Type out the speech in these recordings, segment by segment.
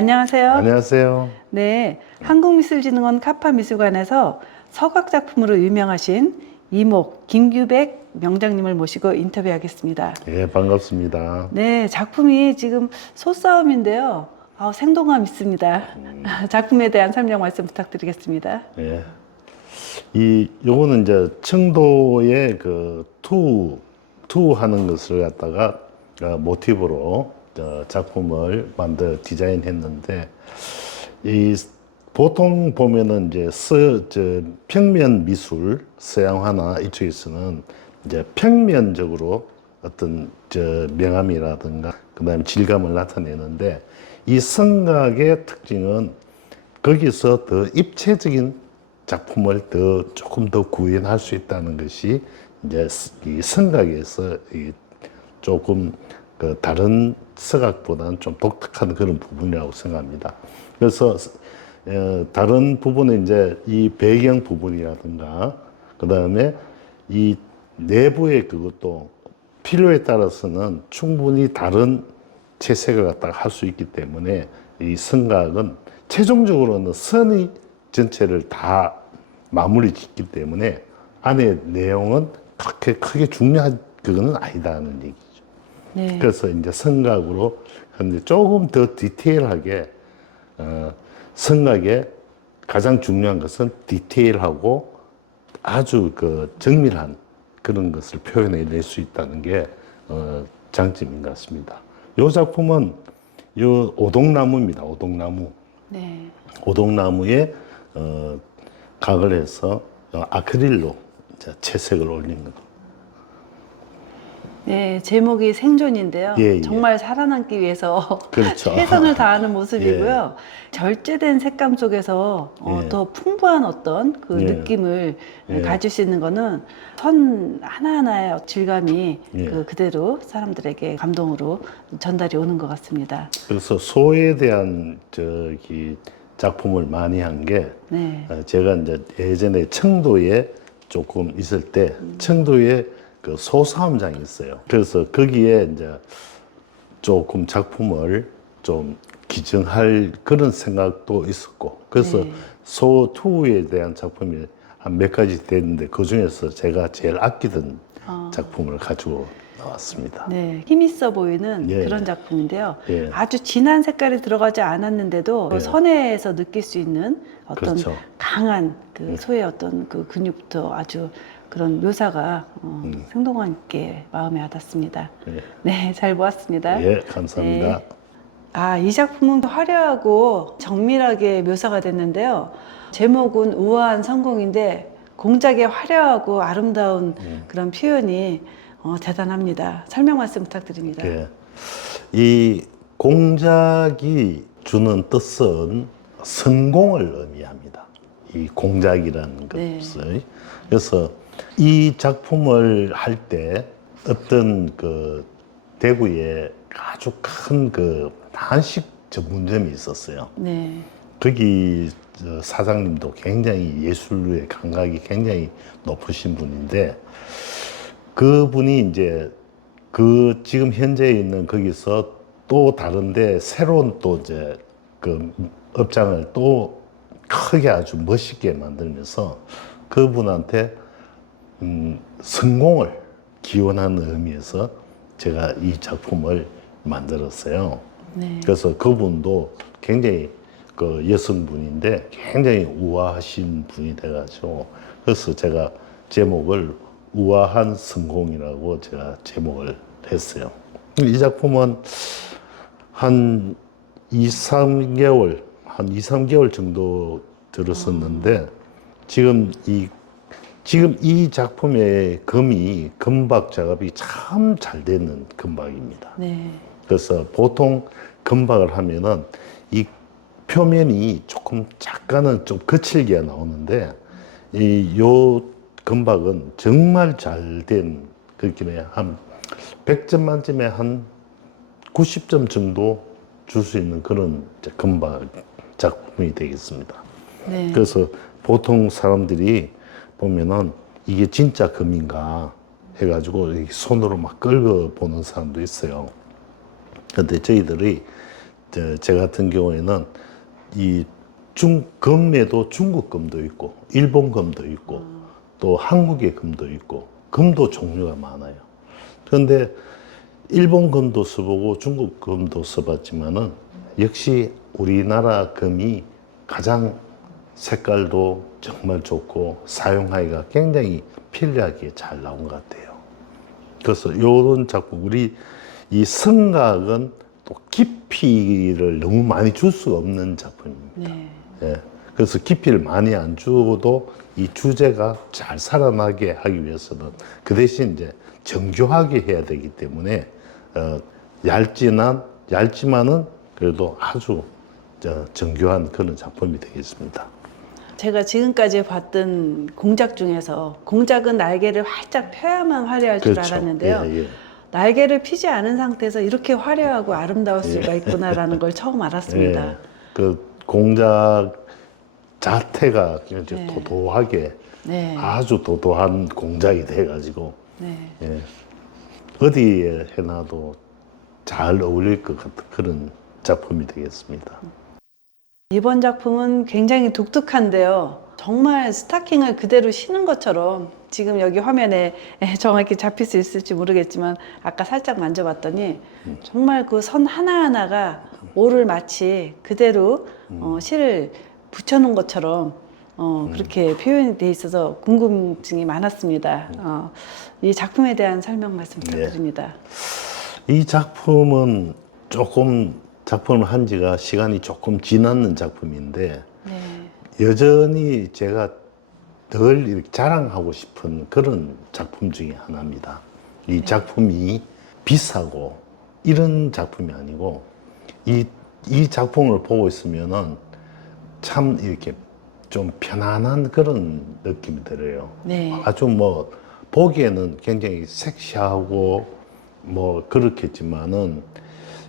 안녕하세요. 안녕하세요. 네, 한국미술진흥원 카파미술관에서 서각작품으로 유명하신 이목 김규백 명장님을 모시고 인터뷰하겠습니다. 예, 반갑습니다. 네, 작품이 지금 소싸움인데요. 생동감 있습니다. 작품에 대한 설명 말씀 부탁드리겠습니다. 예. 요거는 이제 청도의 투 하는 것을 갖다가 모티브로 작품을 디자인했는데, 보통 보면은 이제 평면 미술, 서양화나 이쪽에서는 이제 평면적으로 어떤 명암이라든가 그다음에 질감을 나타내는데, 이 성각의 특징은 거기서 더 입체적인 작품을 조금 더 구현할 수 있다는 것이 이제 이 성각에서 조금 다른 서각보다는 좀 독특한 그런 부분이라고 생각합니다. 그래서 다른 부분은 이제 이 배경 부분이라든가 그 다음에 이 내부의 그것도 필요에 따라서는 충분히 다른 채색을 갖다가 할 수 있기 때문에 이 성각은 최종적으로는 선이 전체를 다 마무리 짓기 때문에 안에 내용은 그렇게 크게 중요한 그거는 아니다는 얘기죠. 네. 그래서 이제 성각으로 하는데 조금 더 디테일하게 성각의 가장 중요한 것은 디테일하고 아주 정밀한 그런 것을 표현해낼 수 있다는 게 장점인 것 같습니다. 이 작품은 오동나무입니다. 오동나무. 네. 오동나무에 각을 해서 아크릴로 채색을 올린 것. 네, 제목이 생존인데요. 예. 정말 살아남기 위해서 그렇죠. 최선을 다하는 모습이고요. 절제된 색감 속에서 예. 더 풍부한 어떤 그 예. 느낌을 예. 가질 수 있는 거는 선 하나하나의 질감이 예. 그대로 사람들에게 감동으로 전달이 오는 것 같습니다. 그래서 소에 대한 작품을 많이 한 게 네. 제가 이제 예전에 청도에 조금 있을 때 청도에 그 소싸움장이 있어요. 그래서 거기에 이제 조금 작품을 좀 기증할 그런 생각도 있었고, 그래서 네. 소투에 대한 작품이 한 몇 가지 됐는데 그 중에서 제가 제일 아끼던 작품을 가지고 나왔습니다. 네, 힘 있어 보이는 예. 그런 작품인데요. 예. 아주 진한 색깔이 들어가지 않았는데도 예. 선에서 느낄 수 있는 어떤 그렇죠. 강한 소의 어떤 그 근육부터 아주 그런 묘사가 생동감 있게 마음에 와닿습니다. 예. 네, 잘 보았습니다. 예, 감사합니다. 네. 이 작품은 화려하고 정밀하게 묘사가 됐는데요. 제목은 우아한 성공인데 공작의 화려하고 아름다운 그런 표현이 대단합니다. 설명 말씀 부탁드립니다. 예. 이 공작이 주는 뜻은 성공을 의미합니다. 이 공작이라는 네. 것을. 그래서 이 작품을 할 때 어떤 대구에 아주 큰 한식 전문점이 있었어요. 네. 거기 사장님도 굉장히 예술의 감각이 굉장히 높으신 분인데, 그분이 이제 지금 현재 있는 거기서 또 다른데 새로운 또 이제 업장을 또 크게 아주 멋있게 만들면서 그분한테 성공을 기원하는 의미에서 제가 이 작품을 만들었어요. 네. 그래서 그분도 굉장히 여성분인데 굉장히 우아하신 분이 돼가지고, 그래서 제가 제목을 우아한 성공이라고 제가 제목을 했어요. 이 작품은 한 2, 3개월 정도 들었었는데, 지금 이 작품의 금박 작업이 참 잘 되는 금박입니다. 네. 그래서 보통 금박을 하면은 이 표면이 조금 약간은 좀 거칠게 나오는데, 요 금박은 정말 잘 된 느낌에 한 100점 만점에 한 90점 정도 줄 수 있는 그런 금박 작품이 되겠습니다. 네. 그래서 보통 사람들이 보면은 이게 진짜 금인가 해가지고 손으로 막 긁어 보는 사람도 있어요. 근데 저희들이 제 같은 경우에는 이 금에도 중국 금도 있고 일본 금도 있고 또 한국의 금도 있고 금도 종류가 많아요. 그런데 일본 금도 써보고 중국 금도 써봤지만은 역시 우리나라 금이 가장 색깔도 정말 좋고 사용하기가 굉장히 편리하게 잘 나온 것 같아요. 그래서 이런 작품, 우리 이 성각은 또 깊이를 너무 많이 줄 수가 없는 작품입니다. 네. 예. 그래서 깊이를 많이 안 주어도 이 주제가 잘 살아나게 하기 위해서는 그 대신 이제 정교하게 해야 되기 때문에 얇지만은 그래도 아주 정교한 그런 작품이 되겠습니다. 제가 지금까지 봤던 공작 중에서 공작은 날개를 활짝 펴야만 화려할 줄 그렇죠. 알았는데요. 예, 예. 날개를 피지 않은 상태에서 이렇게 화려하고 아름다울 수가 있구나라는 걸 처음 알았습니다. 예. 그 공작 자태가 굉장히 네. 도도하게 네. 아주 도도한 공작이 돼가지고 네. 예. 어디에 해놔도 잘 어울릴 것 같은 그런 작품이 되겠습니다. 이번 작품은 굉장히 독특한데요. 정말 스타킹을 그대로 신은 것처럼 지금 여기 화면에 정확히 잡힐 수 있을지 모르겠지만 아까 살짝 만져봤더니 정말 그 선 하나하나가 올을 마치 그대로 실을 붙여놓은 것처럼 그렇게 표현이 돼 있어서 궁금증이 많았습니다. 이 작품에 대한 설명 말씀 부탁드립니다. 이 작품은 조금 작품을 한 지가 시간이 조금 지났는 작품인데 네. 여전히 제가 늘 이렇게 자랑하고 싶은 그런 작품 중에 하나입니다. 이 작품이 비싸고 이런 작품이 아니고 이 작품을 보고 있으면은 참 이렇게 좀 편안한 그런 느낌이 들어요. 네. 아주 뭐 보기에는 굉장히 섹시하고 뭐 그렇겠지만은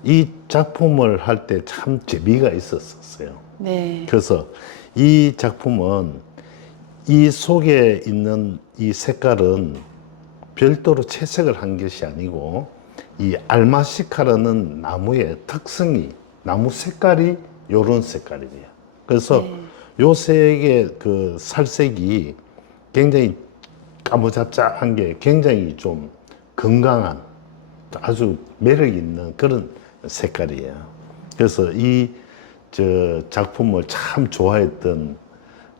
이 작품을 할 때 참 재미가 있었어요. 네. 그래서 이 작품은 이 속에 있는 이 색깔은 별도로 채색을 한 것이 아니고 이 알마시카라는 나무의 특성이 나무 색깔이 요런 색깔이에요. 그래서 요 색의 그 살색이 굉장히 까무잡잡한 게 굉장히 좀 건강한 아주 매력 있는 그런 색깔이에요. 그래서 이 작품을 참 좋아했던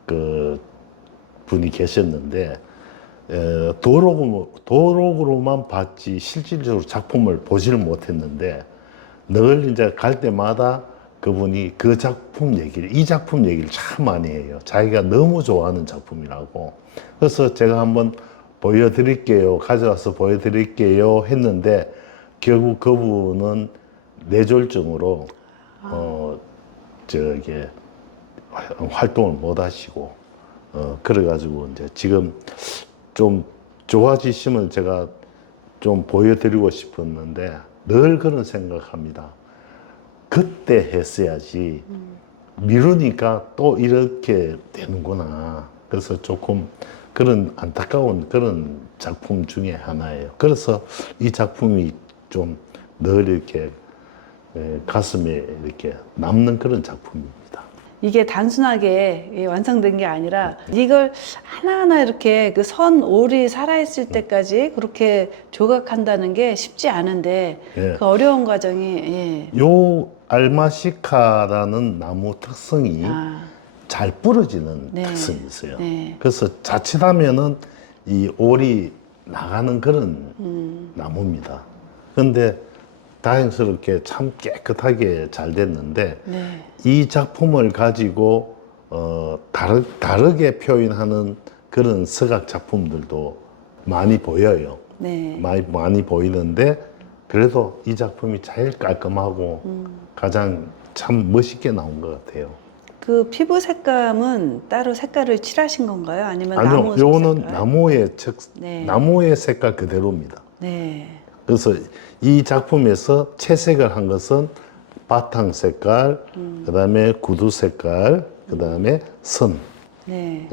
그 분이 계셨는데 도록으로만 봤지 실질적으로 작품을 보지를 못했는데 늘 이제 갈 때마다 그분이 그 작품 얘기를, 이 작품 얘기를 참 많이 해요. 자기가 너무 좋아하는 작품이라고. 그래서 제가 한번 보여드릴게요, 가져와서 보여드릴게요 했는데 결국 그분은 뇌졸중으로 활동을 못 하시고 그래가지고 이제 지금 좀 좋아지시면 제가 좀 보여드리고 싶었는데 늘 그런 생각합니다. 그때 했어야지 미루니까 또 이렇게 되는구나. 그래서 조금 그런 안타까운 그런 작품 중에 하나예요. 그래서 이 작품이 좀 늘 이렇게 가슴에 이렇게 남는 그런 작품입니다. 이게 단순하게 완성된 게 아니라 이걸 하나하나 이렇게 그 선 올이 살아있을 때까지 그렇게 조각한다는 게 쉽지 않은데 예. 그 어려운 과정이 요 알마시카라는 나무 특성이 아, 잘 부러지는 네. 특성이 있어요. 네. 그래서 자칫하면은 이 올이 나가는 그런 나무입니다. 그런데 다행스럽게 참 깨끗하게 잘 됐는데 네. 이 작품을 가지고 다르게 표현하는 그런 서각 작품들도 많이 보여요. 네. 많이 보이는데 그래도 이 작품이 제일 깔끔하고 가장 참 멋있게 나온 것 같아요. 그 피부 색감은 따로 색깔을 칠하신 건가요? 아니면 아니요, 나무 요거는 색깔? 나무의 나무의 색깔 그대로입니다. 네. 그래서 이 작품에서 채색을 한 것은 바탕 색깔, 그다음에 구두 색깔, 그다음에 선, 네.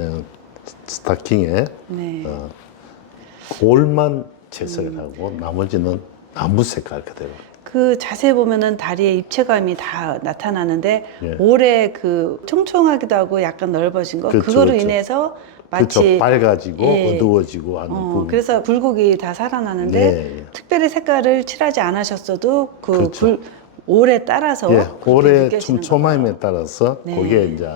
스타킹에 네. 볼만 채색을 하고 나머지는 나무 색깔 그대로. 그 자세히 보면은 다리에 입체감이 다 나타나는데 예. 올해 그 총총하기도 하고 약간 넓어진 거 그렇죠, 그거로 그렇죠. 인해서 그렇죠. 마치 밝아지고 예. 어두워지고 하는 부분. 그래서 굴곡이 다 살아나는데 예, 예. 특별히 색깔을 칠하지 않으셨어도 그 그렇죠. 올해 따라서 예, 그렇게 올해 느껴지는 촘촘함에 거예요. 따라서 네. 그게 이제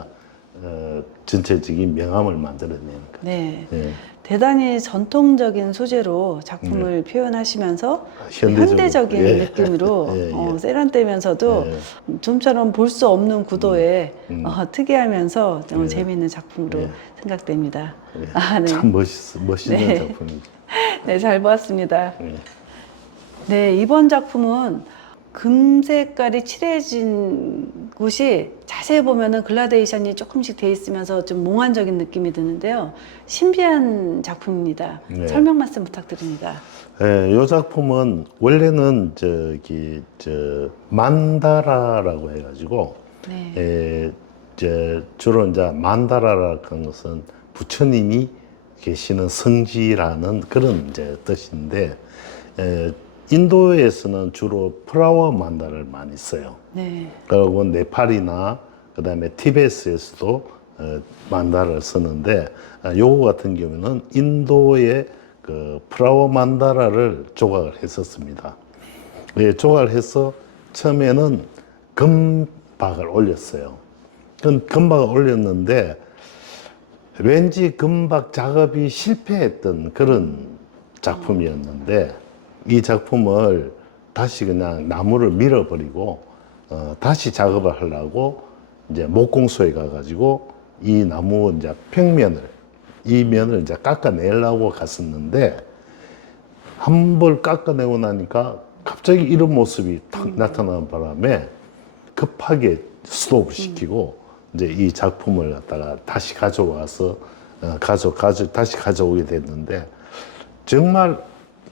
전체적인 명암을 만들어내는 거예요. 네. 예. 대단히 전통적인 소재로 작품을 표현하시면서 현대적으로. 현대적인 예. 느낌으로 예, 예. 세련되면서도 예. 좀처럼 볼 수 없는 구도에 특이하면서 예. 재미있는 작품으로 예. 생각됩니다. 예. 아, 네. 참 멋있는 네. 작품이죠. 네, 잘 보았습니다. 예. 네, 이번 작품은 금 색깔이 칠해진 곳이 자세히 보면은 글라데이션이 조금씩 돼 있으면서 좀 몽환적인 느낌이 드는데요. 신비한 작품입니다. 네. 설명 말씀 부탁드립니다. 예, 이 작품은 원래는 만다라라고 해가지고 네. 주로 이제 만다라라는 것은 부처님이 계시는 성지라는 그런 이제 뜻인데 인도에서는 주로 플라워 만다를 많이 써요. 네. 그리고 네팔이나 그다음에 티베트에서도 만다를 쓰는데 요거 같은 경우는 인도의 그 플라워 만다라를 조각을 했었습니다. 예, 조각을 해서 처음에는 금박을 올렸어요. 금박을 올렸는데 왠지 금박 작업이 실패했던 그런 작품이었는데 이 작품을 다시 그냥 나무를 밀어버리고 다시 작업을 하려고 이제 목공소에 가가지고 이 나무 이제 이 면을 이제 깎아내려고 갔었는데 한 번 깎아내고 나니까 갑자기 이런 모습이 탁 나타나는 바람에 급하게 스톱을 시키고 이제 이 작품을 갖다가 다시 가져와서 다시 가져오게 됐는데 정말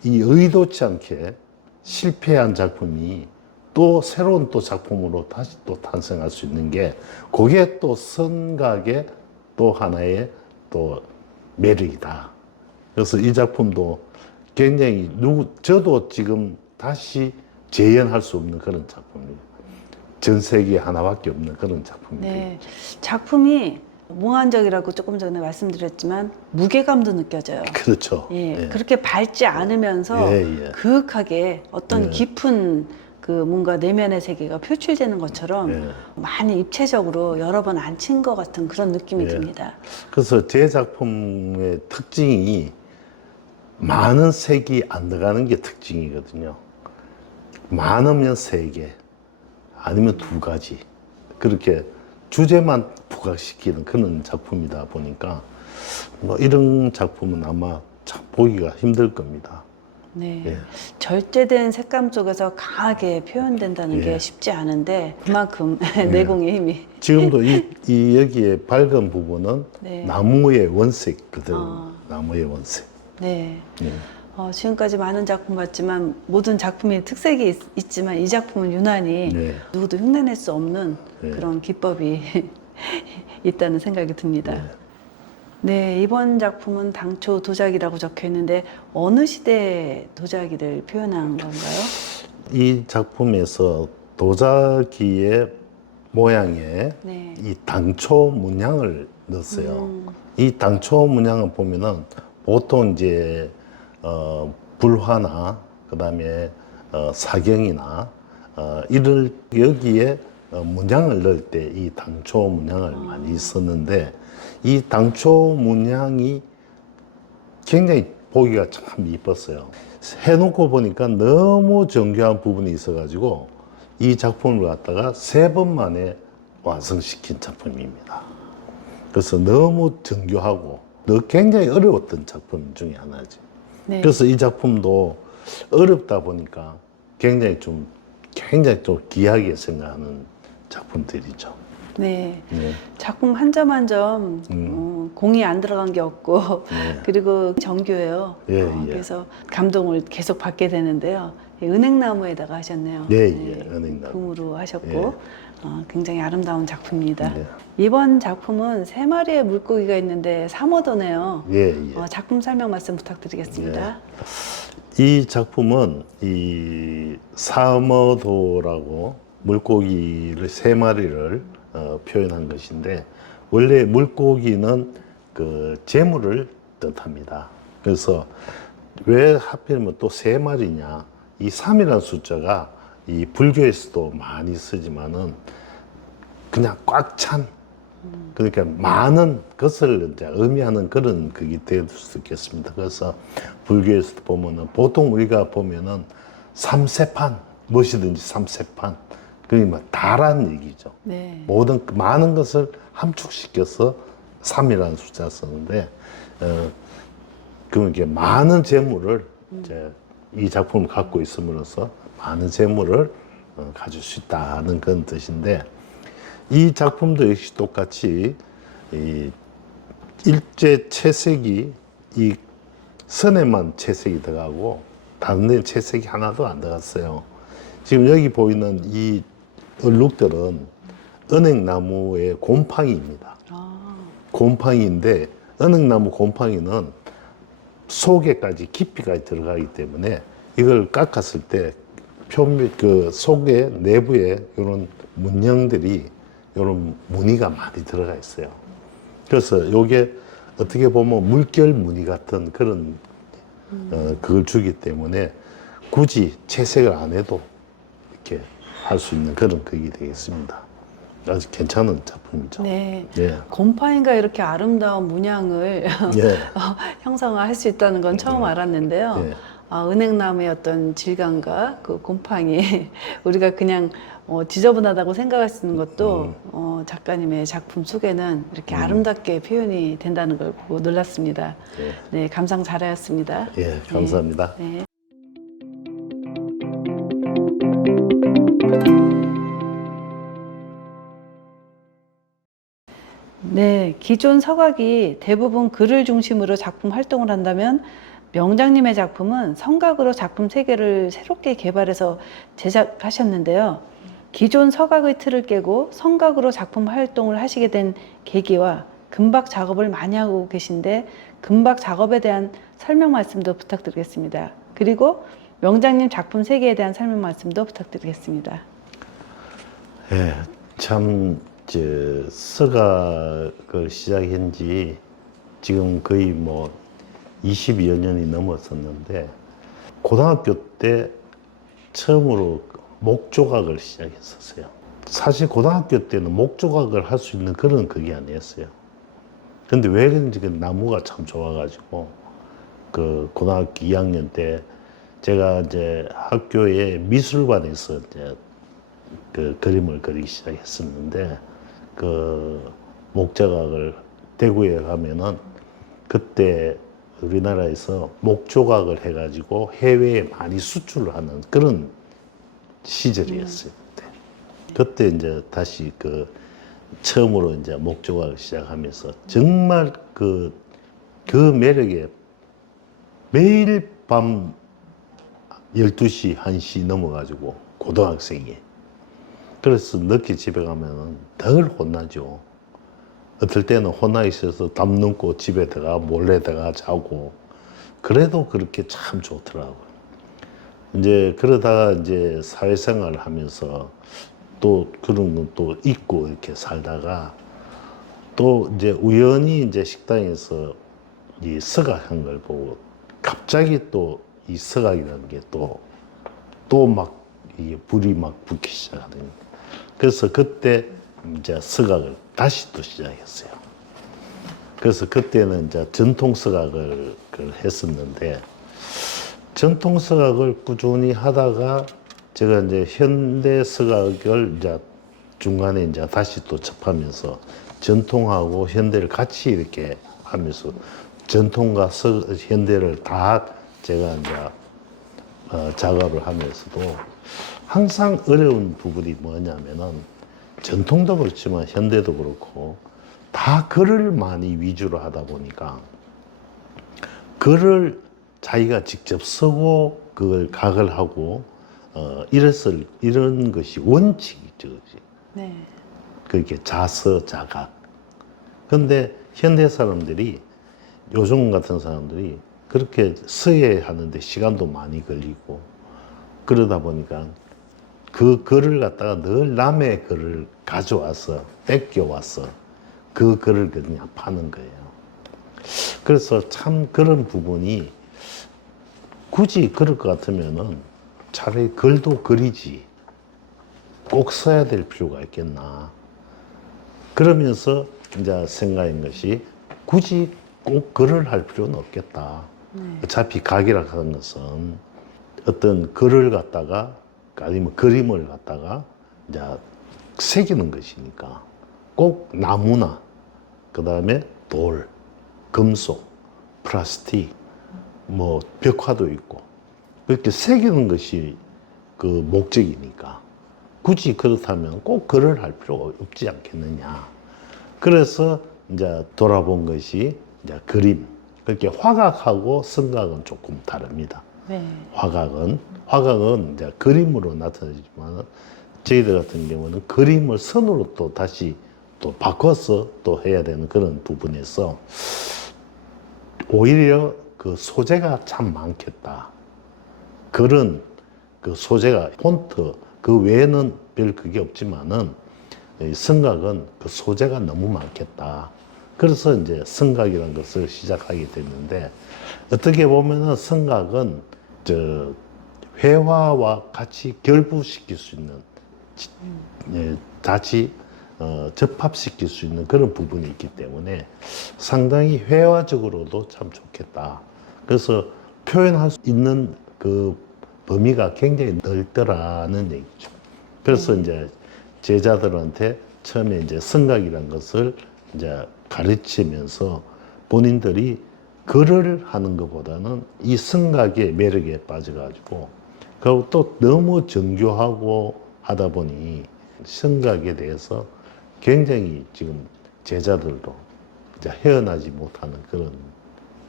이 의도치 않게 실패한 작품이 또 새로운 또 작품으로 다시 또 탄생할 수 있는 게 그게 또 선각의 또 하나의 또 매력이다. 그래서 이 작품도 굉장히 저도 지금 다시 재현할 수 없는 그런 작품이에요. 전 세계에 하나밖에 없는 그런 작품이에요. 네. 작품이 몽환적이라고 조금 전에 말씀드렸지만 무게감도 느껴져요. 그렇죠. 예, 예. 그렇게 밝지 않으면서 예, 예. 그윽하게 어떤 예. 깊은 그 뭔가 내면의 세계가 표출되는 것처럼 예. 많이 입체적으로 여러 번 앉힌 것 같은 그런 느낌이 예. 듭니다. 그래서 제 작품의 특징이 많은 색이 안 들어가는 게 특징이거든요. 많으면 3개, 아니면 2가지. 그렇게 주제만 부각시키는 그런 작품이다 보니까 뭐 이런 작품은 아마 참 보기가 힘들 겁니다. 네. 예. 절제된 색감 속에서 강하게 표현된다는 예. 게 쉽지 않은데 그만큼 내공의 힘이. 지금도 이 여기에 밝은 부분은 네. 나무의 원색 그대로 나무의 원색. 네. 예. 지금까지 많은 작품 봤지만 모든 작품이 특색이 있지만 이 작품은 유난히 네. 누구도 흉내낼 수 없는 네. 그런 기법이 있다는 생각이 듭니다. 네. 네, 이번 작품은 당초 도자기라고 적혀 있는데 어느 시대 도자기를 표현한 건가요? 이 작품에서 도자기의 모양에 네. 이 당초 문양을 넣었어요. 이 당초 문양을 보면은 보통 이제 불화나 그다음에 사경이나 이를 여기에 문양을 넣을 때 이 당초 문양을 많이 썼는데 이 당초 문양이 굉장히 보기가 참 이뻤어요. 해놓고 보니까 너무 정교한 부분이 있어가지고 이 작품을 갖다가 3번 만에 완성시킨 작품입니다. 그래서 너무 정교하고 굉장히 어려웠던 작품 중에 하나지. 네. 그래서 이 작품도 어렵다 보니까 굉장히 좀 귀하게 생각하는 작품들이죠. 네. 네. 작품 한 점 한 점 공이 안 들어간 게 없고 네. 그리고 정교해요. 예, 예. 그래서 감동을 계속 받게 되는데요. 은행나무에다가 하셨네요. 예, 예, 은행나무. 금으로 하셨고 예. 굉장히 아름다운 작품입니다. 네. 이번 작품은 세 마리의 물고기가 있는데 3호도네요. 예, 예. 작품 설명 말씀 부탁드리겠습니다. 이 작품은 이 삼어도라고 물고기를 세 마리를 표현한 것인데, 원래 물고기는 그 재물을 뜻합니다. 그래서 왜 하필이면 또 세 마리냐? 이 3이라는 숫자가 이 불교에서도 많이 쓰지만은 그냥 꽉 찬, 그러니까 많은 것을 이제 의미하는 그런 그게 될 수 있겠습니다. 그래서 불교에서도 보면은 보통 우리가 보면은 삼세판, 무엇이든지 삼세판, 그러니까 다란 얘기죠. 네. 모든 많은 것을 함축시켜서 3이라는 숫자 쓰는데, 그러니까 많은 재물을 이제 이 작품을 갖고 있음으로써 많은 재물을 가질 수 있다는 그런 뜻인데, 이 작품도 역시 똑같이 이 일제 채색이 이 선에만 채색이 들어가고 다른 데는 채색이 하나도 안 들어갔어요. 지금 여기 보이는 이 얼룩들은 은행나무의 곰팡이입니다. 곰팡이인데, 은행나무 곰팡이는 속에까지 깊이까지 들어가기 때문에 이걸 깎았을 때 표면 그 속에 내부에 이런 문양들이, 이런 무늬가 많이 들어가 있어요. 그래서 이게 어떻게 보면 물결 무늬 같은 그런 그걸 주기 때문에 굳이 채색을 안 해도 이렇게 할 수 있는 그런 극이 되겠습니다. 아주 괜찮은 작품이죠. 네. 예. 곰팡이가 이렇게 아름다운 문양을 예. 형상화할 수 있다는 건 처음 알았는데요. 예. 은행나무의 어떤 질감과 그 곰팡이, 우리가 그냥 지저분하다고 생각할 수 있는 것도 작가님의 작품 속에는 이렇게 아름답게 표현이 된다는 걸 보고 놀랐습니다. 예. 네, 감상 잘하였습니다. 예, 감사합니다. 네. 네, 기존 서각이 대부분 글을 중심으로 작품 활동을 한다면 명장님의 작품은 성각으로 작품 세계를 새롭게 개발해서 제작하셨는데요. 기존 서각의 틀을 깨고 성각으로 작품 활동을 하시게 된 계기와 금박 작업을 많이 하고 계신데 금박 작업에 대한 설명 말씀도 부탁드리겠습니다. 그리고 명장님 작품 세계에 대한 설명 말씀도 부탁드리겠습니다. 예, 참, 서각을 시작한 지 지금 거의 뭐 20여 년이 넘었었는데, 고등학교 때 처음으로 목조각을 시작했었어요. 사실 고등학교 때는 목조각을 할 수 있는 그런 그게 아니었어요. 근데 왜 그런지 그 나무가 참 좋아가지고, 그 고등학교 2학년 때 제가 이제 학교의 미술관에서 이제 그 그림을 그리기 시작했었는데, 그 목조각을 대구에 가면은 그때 우리나라에서 목조각을 해가지고 해외에 많이 수출을 하는 그런 시절이었어요. 그때 이제 다시 그 처음으로 이제 목조각을 시작하면서 정말 그 매력에 매일 밤 12시, 1시 넘어가지고 고등학생이. 그래서 늦게 집에 가면은 덜 혼나죠. 어떨 때는 혼나 있어서 담 넘고 집에 들어가 몰래 들어가 자고, 그래도 그렇게 참 좋더라고요. 이제 그러다가 이제 사회생활을 하면서 또 그런 건 또 잊고 이렇게 살다가 또 이제 우연히 이제 식당에서 이 서각한 걸 보고 갑자기 또 이 서각이라는 게 또 막 이게 불이 막 붙기 시작하거든요. 그래서 그때 이제 서각을 다시 또 시작했어요. 그래서 그때는 이제 전통 서각을 했었는데, 전통 서각을 꾸준히 하다가 제가 이제 현대 서각을 이제 중간에 이제 다시 또 접하면서 전통하고 현대를 같이 이렇게 하면서 전통과 현대를 다 제가 이제 작업을 하면서도 항상 어려운 부분이 뭐냐면은, 전통도 그렇지만 현대도 그렇고 다 글을 많이 위주로 하다 보니까 글을 자기가 직접 쓰고 그걸 각을 하고 이런 것이 원칙이죠. 네. 그게 자서, 자각. 근데 현대 사람들이, 요즘 같은 사람들이 그렇게 서예 하는데 시간도 많이 걸리고, 그러다 보니까 그 글을 갖다가 늘 남의 글을 가져와서, 뺏겨와서 그 글을 그냥 파는 거예요. 그래서 참 그런 부분이 굳이 그럴 것 같으면은 차라리 글도 글이지 꼭 써야 될 필요가 있겠나. 그러면서 이제 생각한 것이 굳이 꼭 글을 할 필요는 없겠다. 어차피 각이라 하는 것은 어떤 글을 갖다가 아니면 그림을 갖다가 이제 새기는 것이니까 꼭 나무나 그 다음에 돌, 금속, 플라스틱, 뭐 벽화도 있고 그렇게 새기는 것이 그 목적이니까 굳이 그렇다면 꼭 글을 할 필요가 없지 않겠느냐. 그래서 이제 돌아본 것이 이제 그림. 그렇게 화각하고 성각은 조금 다릅니다. 네. 화각은 이제 그림으로 나타나지만 저희들 같은 경우는 그림을 선으로 또 다시 또 바꿔서 또 해야 되는 그런 부분에서 오히려 그 소재가 참 많겠다. 글은 그 소재가 폰트 그 외에는 별 그게 없지만은 이 성각은 그 소재가 너무 많겠다. 그래서 이제 성각이라는 것을 시작하게 됐는데 어떻게 보면은 성각은 저 회화와 같이 결부시킬 수 있는 다시 접합시킬 수 있는 그런 부분이 있기 때문에 상당히 회화적으로도 참 좋겠다. 그래서 표현할 수 있는 그 범위가 굉장히 넓더라는 얘기죠. 그래서 이제 제자들한테 처음에 이제 성각이라는 것을 이제 가르치면서 본인들이 글을 하는 것보다는 이 성각의 매력에 빠져가지고 그리고 또 너무 정교하고 하다 보니 성각에 대해서 굉장히 지금 제자들도 이제 헤어나지 못하는 그런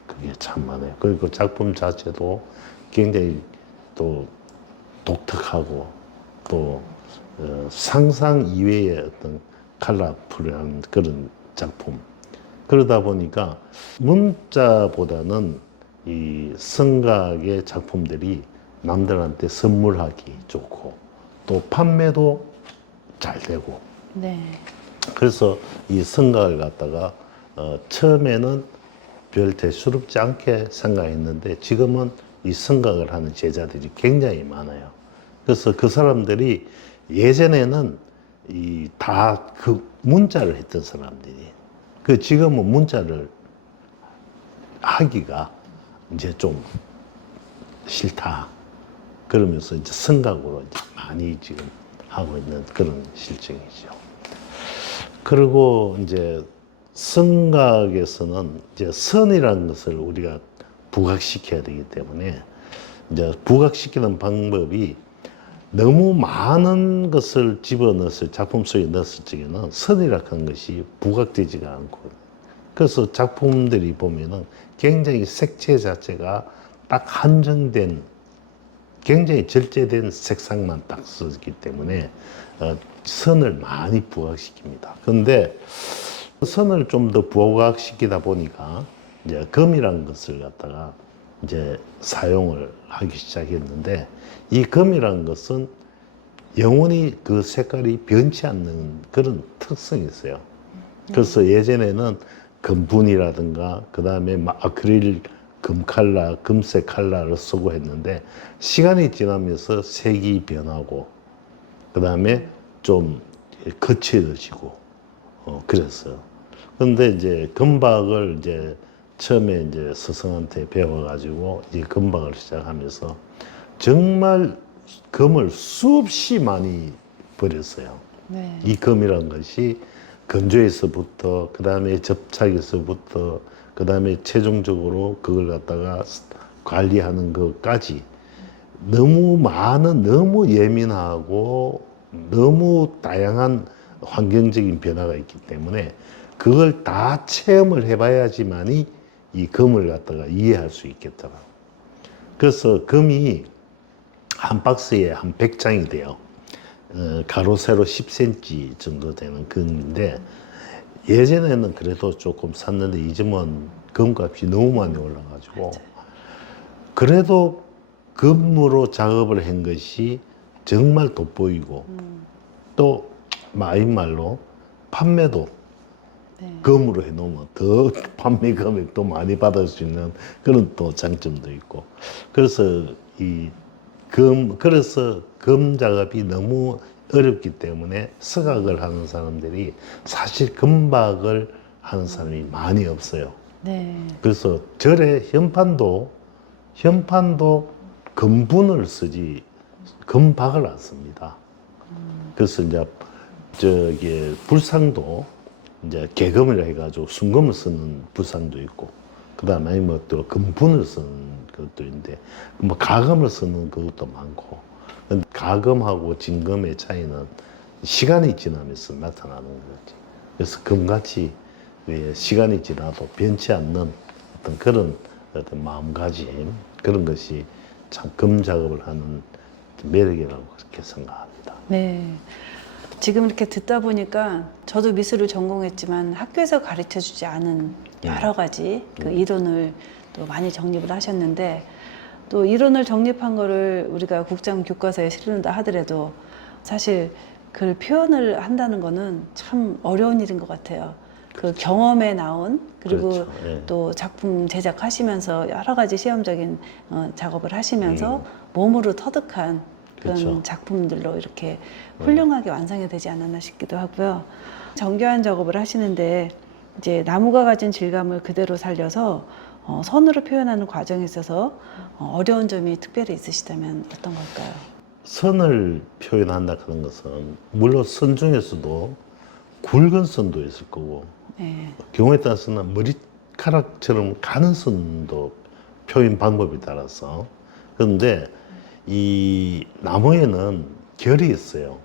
그게 참 많아요. 그리고 작품 자체도 굉장히 또 독특하고 또 상상 이외의 어떤 컬러풀한 그런 작품. 그러다 보니까 문자보다는 이 성각의 작품들이 남들한테 선물하기 좋고 또 판매도 잘 되고. 네. 그래서 이 성각을 갖다가 처음에는 별 대수롭지 않게 생각했는데 지금은 이 성각을 하는 제자들이 굉장히 많아요. 그래서 그 사람들이 예전에는 이 다 그 문자를 했던 사람들이 그 지금은 문자를 하기가 이제 좀 싫다. 그러면서 이제 성각으로 이제 많이 지금 하고 있는 그런 실정이죠. 그리고 이제 성각에서는 이제 선이라는 것을 우리가 부각시켜야 되기 때문에 이제 부각시키는 방법이 너무 많은 것을 집어넣었을 작품 속에 넣었을 적에는 선이라고 하는 것이 부각되지가 않고 그래서 작품들이 보면은 굉장히 색채 자체가 딱 한정된 굉장히 절제된 색상만 딱 쓰기 때문에 선을 많이 부각시킵니다. 그런데 선을 좀 더 부각시키다 보니까 이제 금이라는 것을 갖다가 이제 사용을 하기 시작했는데 이 금이라는 것은 영원히 그 색깔이 변치 않는 그런 특성이 있어요. 그래서 예전에는 금분이라든가 그 다음에 아크릴 금 칼라, 금색 칼라를 쓰고 했는데 시간이 지나면서 색이 변하고 그 다음에 좀 거칠어지고 그랬어요. 그런데 이제 금박을 이제 처음에 이제 스승한테 배워가지고 이 금박을 시작하면서 정말 금을 수없이 많이 버렸어요. 네. 이 금이라는 것이 건조에서부터 그 다음에 접착에서부터 그 다음에 최종적으로 그걸 갖다가 관리하는 것까지 너무 많은 너무 예민하고 너무 다양한 환경적인 변화가 있기 때문에 그걸 다 체험을 해봐야지만이 이 금을 갖다가 이해할 수 있겠더라고요. 그래서 금이 한 박스에 한 100장이 돼요. 가로 세로 10cm 정도 되는 금인데 예전에는 그래도 조금 샀는데 요즘은 금값이 너무 많이 올라가지고 그래도 금으로 작업을 한 것이 정말 돋보이고 또 마인말로 판매도 네. 금으로 해놓으면 더 판매 금액도 많이 받을 수 있는 그런 또 장점도 있고 그래서 그래서 금 작업이 너무 어렵기 때문에 서각을 하는 사람들이 사실 금박을 하는 사람이 많이 없어요. 네. 그래서 절에 현판도 금분을 쓰지 금박을 안 씁니다. 그래서 이제 저기 불상도 이제 개금이라 해가지고 순금을 쓰는 불상도 있고 그다음에 뭐 또 금분을 쓰는 것도 있는데 뭐 가금을 쓰는 것도 많고 근데 가금하고 진금의 차이는 시간이 지나면서 나타나는 거지. 그래서 금같이 왜 시간이 지나도 변치 않는 어떤 그런 어떤 마음가짐 그런 것이 참 금 작업을 하는 매력이라고 그렇게 생각합니다. 네. 지금 이렇게 듣다 보니까 저도 미술을 전공했지만 학교에서 가르쳐 주지 않은 여러 가지 그 이론을 또 많이 정립을 하셨는데 또 이론을 정립한 거를 우리가 국장 교과서에 실른다 하더라도 사실 그걸 표현을 한다는 거는 참 어려운 일인 것 같아요. 그 경험에 나온 그리고 그렇죠. 예. 또 작품 제작하시면서 여러 가지 시험적인 작업을 하시면서 몸으로 터득한 그런 그렇죠. 작품들로 이렇게 훌륭하게 완성이 되지 않았나 싶기도 하고요. 정교한 작업을 하시는데 이제 나무가 가진 질감을 그대로 살려서 선으로 표현하는 과정에 있어서 어려운 점이 특별히 있으시다면 어떤 걸까요? 선을 표현한다 그런 것은 물론 선 중에서도 굵은 선도 있을 거고 네. 경우에 따라서는 머리카락처럼 가는 선도 표현 방법에 따라서 그런데 이 나무에는 결이 있어요.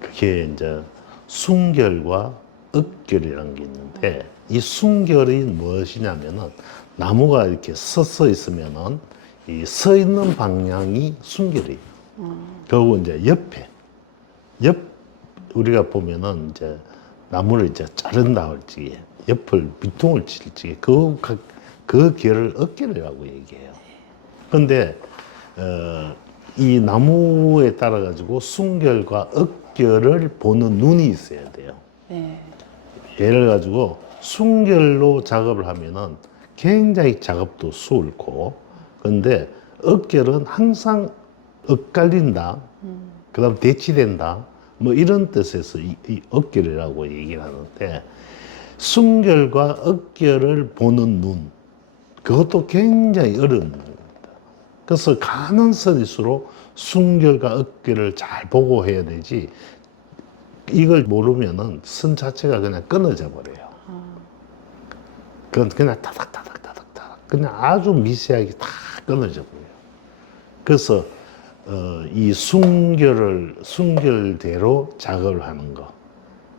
그게 이제 순결과 억결이라는 게 있는데 이 순결이 무엇이냐면은 나무가 이렇게 서 있으면은 이 서 있는 방향이 순결이에요. 그리고 이제 옆 우리가 보면은 이제 나무를 이제 자른다 할지 옆을 비통을 칠지 그 결을 억결이라고 얘기해요. 그런데 이 나무에 따라 가지고 순결과 억결을 보는 눈이 있어야 돼요. 네. 예를 가지고 순결로 작업을 하면은 굉장히 작업도 수월고 그런데 억결은 항상 엇갈린다 그다음 대치된다 뭐 이런 뜻에서 이 억결이라고 얘기를 하는데 순결과 억결을 보는 눈 그것도 굉장히 어려운 겁니다. 그래서 가는 선일수록 순결과 억결을 잘 보고 해야 되지 이걸 모르면은 선 자체가 그냥 끊어져 버려요. 그건 그냥 타닥타닥타닥타닥 그냥 아주 미세하게 다 끊어져 버려요. 그래서 이 순결대로 작업을 하는 거.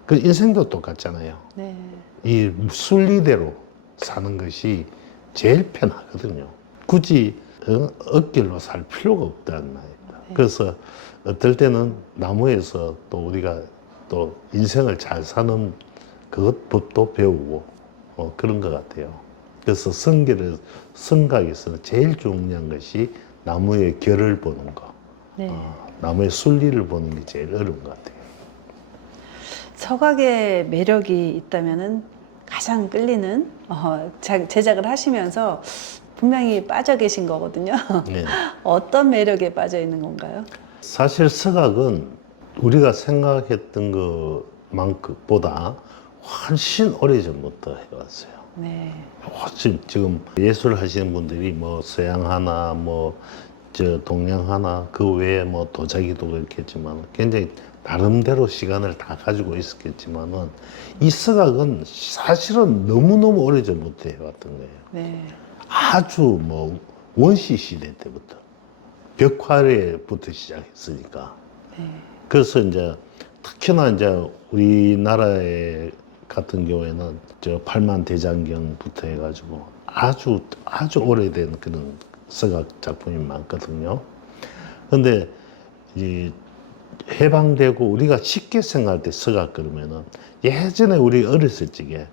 그 인생도 똑같잖아요. 네. 이 순리대로 사는 것이 제일 편하거든요. 굳이 억길로 살 필요가 없다는 말입니다. 그래서 어떨 때는 나무에서 또 우리가 또 인생을 잘 사는 그것 법도 배우고 그런 것 같아요. 그래서 성각에서는 제일 중요한 것이 나무의 결을 보는 거, 네. 나무의 순리를 보는 게 제일 어려운 것 같아요. 서각의 매력이 있다면은 가장 끌리는 제작을 하시면서 분명히 빠져 계신 거거든요. 네. 어떤 매력에 빠져 있는 건가요? 사실 서각은 우리가 생각했던 것만큼보다 훨씬 오래전부터 해왔어요. 네. 훨씬 지금 예술 하시는 분들이 뭐 서양 하나 뭐 저 동양 하나 그 외에 뭐 도자기도 그렇겠지만 굉장히 나름대로 시간을 다 가지고 있었겠지만은 이 서각은 사실은 너무너무 오래전부터 해왔던 거예요. 네. 아주 뭐 원시 시대 때부터 벽화래부터 시작했으니까. 네. 그래서 이제 특히나 이제 우리나라의 같은 경우에는 저 팔만 대장경부터 해가지고 아주 오래된 그런 서각 작품이 많거든요. 근데 이 해방되고 우리가 쉽게 생각할 때 서각 그러면은 예전에 우리 어렸을 적에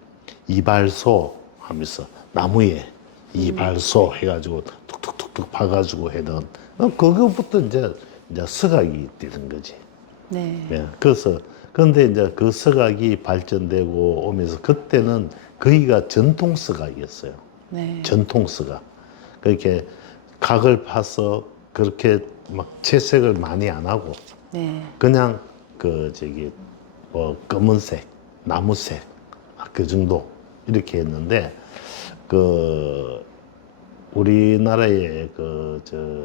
이발소 하면서 나무에 이발소 해가지고 툭툭툭툭 파가지고 해던 그거부터 이제 서각이 되는 거지. 네. 예, 그래서 그런데 이제 그 서각이 발전되고 오면서 그때는 거기가 전통 서각이었어요. 네. 전통 서각. 그렇게 각을 파서 그렇게 막 채색을 많이 안 하고 네. 그냥 그 저기 뭐 검은색, 나무색 그 정도 이렇게 했는데 그 우리나라의 그 저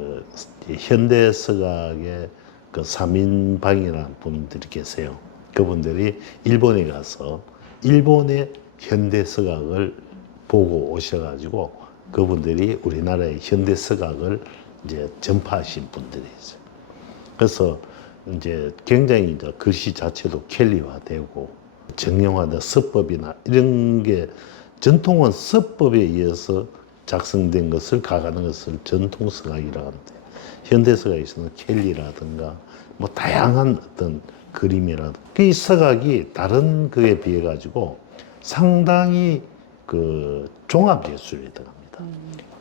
현대 서각의 그 삼인방이라는 분들이 계세요. 그분들이 일본에 가서 일본의 현대 서각을 보고 오셔가지고 그분들이 우리나라의 현대 서각을 이제 전파하신 분들이었어요. 그래서 이제 굉장히 이제 글씨 자체도 켈리화되고 정형화된 서법이나 이런 게 전통은 서법에 의해서 작성된 것을 가가는 것을 전통 서각이라고 하는데 현대 서각에서는 켈리라든가 뭐 다양한 어떤 그림이라든가 이 서각이 다른 그에 비해 가지고 상당히 그 종합 예술에 들어갑니다.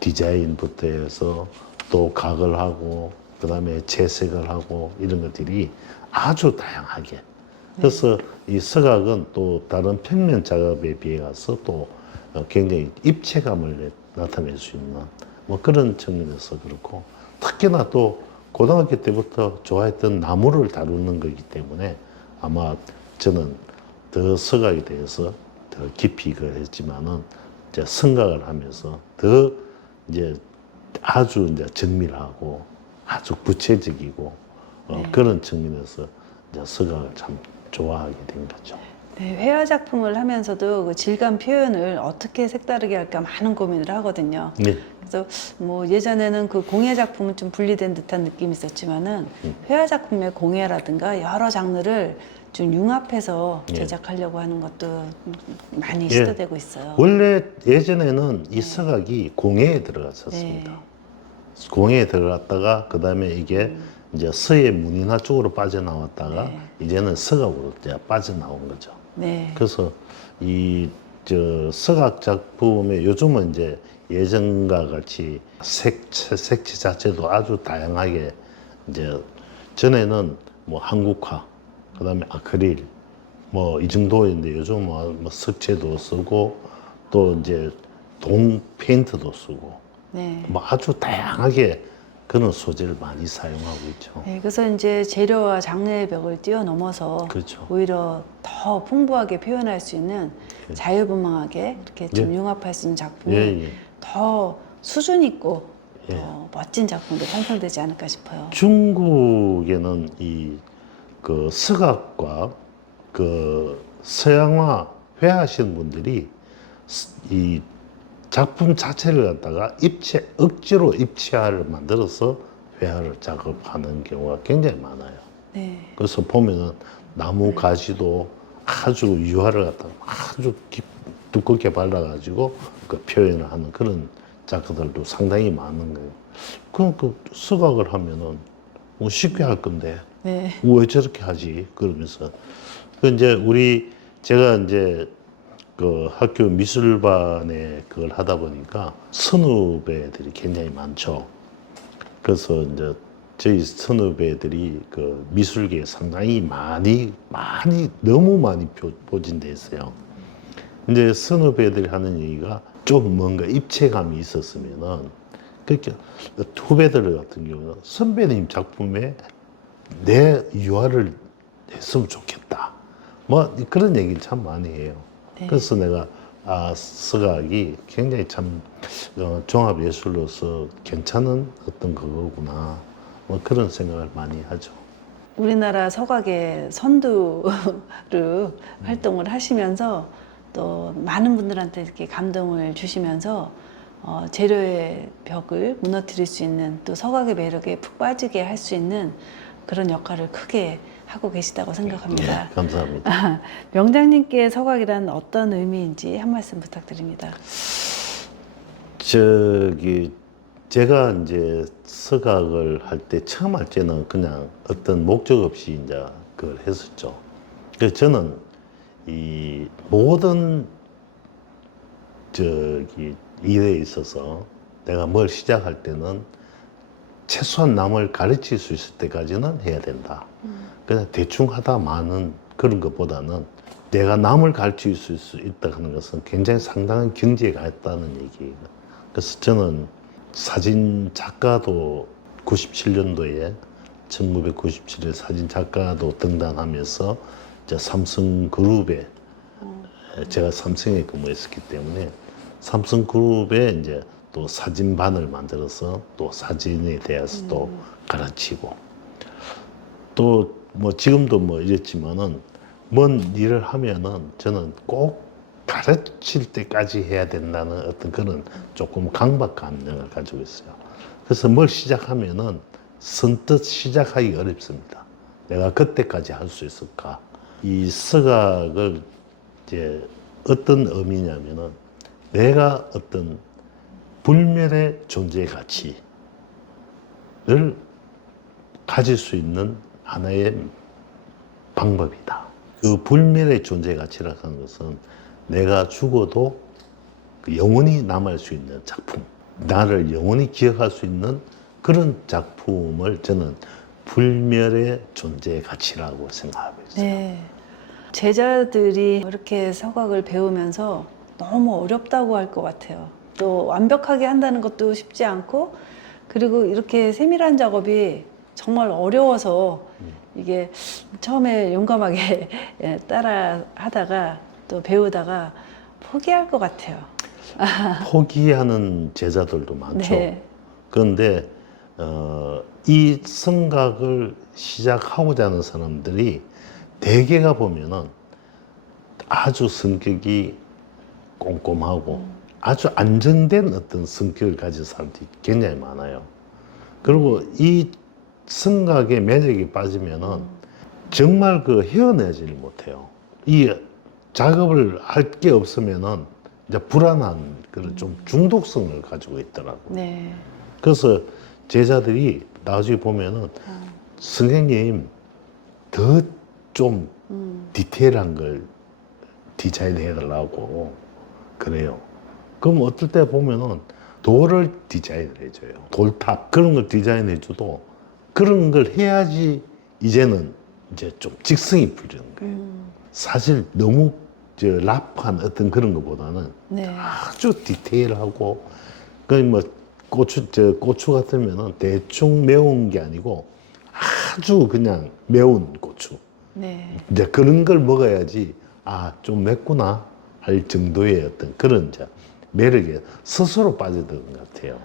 디자인부터 해서 또 각을 하고 그다음에 채색을 하고 이런 것들이 아주 다양하게. 그래서 이 서각은 또 다른 평면 작업에 비해 가서 또 굉장히 입체감을 나타낼 수 있는 뭐 그런 측면에서 그렇고 특히나 또 고등학교 때부터 좋아했던 나무를 다루는 거기 때문에 아마 저는 더 서각에 대해서 더 깊이 했지만은 이제 생각을 하면서 더 이제 아주 이제 정밀하고 아주 구체적이고 그런 측면에서 이제 서각을 참 좋아하게 된 거죠. 네, 회화 작품을 하면서도 그 질감 표현을 어떻게 색다르게 할까 많은 고민을 하거든요. 네. 그래서 뭐 예전에는 그 공예 작품은 좀 분리된 듯한 느낌이 있었지만은 회화 작품의 공예라든가 여러 장르를 좀 융합해서 예. 제작하려고 하는 것도 많이 예. 시도되고 있어요. 원래 예전에는 이 서각이 공예에 들어갔었습니다. 네. 공예에 들어갔다가 그 다음에 이게 이제 서예 문인화 쪽으로 빠져나왔다가 네. 이제는 서각으로 이제 빠져나온 거죠. 네. 그래서 이 저 서각 작품에 요즘은 이제 예전과 같이 색채 자체도 아주 다양하게 이제 전에는 뭐 한국화, 그다음에 아크릴 뭐 이 정도인데 요즘은 뭐 석재도 쓰고 또 이제 동 페인트도 쓰고 네. 뭐 아주 다양하게 그런 소재를 많이 사용하고 있죠. 네, 그래서 이제 재료와 장르의 벽을 뛰어넘어서 그렇죠. 오히려 더 풍부하게 표현할 수 있는 자유분방하게 이렇게 좀 예. 융합할 수 있는 작품이 예, 예. 더 수준 있고 예. 더 멋진 작품도 탄생되지 않을까 싶어요. 중국에는 이 그 서각과 그 서양화 회화하시는 분들이 이 작품 자체를 갖다가 억지로 입체화를 만들어서 회화를 작업하는 경우가 굉장히 많아요. 네, 그래서 보면은 나무 가지도 아주 유화를 갖다가 아주 두껍게 발라가지고 그 표현을 하는 그런 작가들도 상당히 많은 거예요. 그 서각을 하면은 뭐 쉽게 할 건데 네, 왜 저렇게 하지? 그러면서 그 이제 제가 이제 그 학교 미술반에 그걸 하다 보니까 선후배들이 굉장히 많죠. 그래서 이제 저희 선후배들이 그 미술계에 상당히 너무 많이 보진돼 있어요. 이제 선후배들이 하는 얘기가 좀 뭔가 입체감이 있었으면은 그렇게 후배들 같은 경우는 선배님 작품에 내 유화를 했으면 좋겠다. 뭐 그런 얘기를 참 많이 해요. 네. 그래서 내가 서각이 굉장히 참 종합 예술로서 괜찮은 어떤 그거구나. 뭐 그런 생각을 많이 하죠. 우리나라 서각의 선두로 활동을 하시면서 또 많은 분들한테 이렇게 감동을 주시면서 재료의 벽을 무너뜨릴 수 있는 또 서각의 매력에 푹 빠지게 할 수 있는 그런 역할을 크게 하고 계시다고 생각합니다. 네, 감사합니다. 명장님께 서각이란 어떤 의미인지 한 말씀 부탁드립니다. 제가 이제 서각을 할 때 처음 할 때는 그냥 어떤 목적 없이 이제 그걸 했었죠. 그래서 저는 이 모든 저기 일에 있어서 내가 뭘 시작할 때는 최소한 남을 가르칠 수 있을 때까지는 해야 된다. 그냥 대충 하다 마는 그런 것보다는 내가 남을 가르칠 수 있다 하는 것은 굉장히 상당한 경지가 있다는 얘기예요. 그래서 저는 사진 작가도 97년도에 1997년 사진 작가도 등단하면서 이제 삼성그룹에 제가 삼성에 근무했었기 때문에 삼성그룹에 이제 또 사진반을 만들어서 또 사진에 대해서 또 가르치고 또 뭐 지금도 뭐 이랬지만은 뭔 일을 하면은 저는 꼭 가르칠 때까지 해야 된다는 어떤 그런 조금 강박관념을 가지고 있어요. 그래서 뭘 시작하면은 선뜻 시작하기 어렵습니다. 내가 그때까지 할 수 있을까? 이 서각을 이제 어떤 의미냐면은 내가 어떤 불멸의 존재 가치를 가질 수 있는 하나의 방법이다. 그 불멸의 존재 가치라고 하는 것은 내가 죽어도 영원히 남을 수 있는 작품, 나를 영원히 기억할 수 있는 그런 작품을 저는 불멸의 존재 가치라고 생각하고 있어요. 네. 제자들이 이렇게 서각을 배우면서 너무 어렵다고 할 것 같아요. 또 완벽하게 한다는 것도 쉽지 않고, 그리고 이렇게 세밀한 작업이 정말 어려워서 이게 처음에 용감하게 따라 하다가 또 배우다가 포기할 것 같아요. 포기하는 제자들도 많죠. 네. 그런데 이 성각을 시작하고자 하는 사람들이 대개가 보면은 아주 성격이 꼼꼼하고 아주 안정된 어떤 성격을 가진 사람들이 굉장히 많아요. 그리고 이 성각의 매력에 빠지면은 정말 그 헤어내질 못해요. 이 작업을 할 게 없으면은 이제 불안한 그런 좀 중독성을 가지고 있더라고요. 네. 그래서 제자들이 나중에 보면은 선생님 더 좀 디테일한 걸 디자인해 달라고 그래요. 그럼 어떨 때 보면은 돌을 디자인을 해줘요. 돌탑 그런 걸 디자인해 줘도 그런 걸 해야지 이제는 이제 좀 직성이 풀리는 거예요. 사실 너무 저 랍한 어떤 그런 것보다는 네. 아주 디테일하고 그 뭐 고추 같으면은 대충 매운 게 아니고 아주 그냥 매운 고추. 네. 이제 그런 걸 먹어야지 아 좀 맵구나 할 정도의 어떤 그런 이제 매력에 스스로 빠져드는 것 같아요.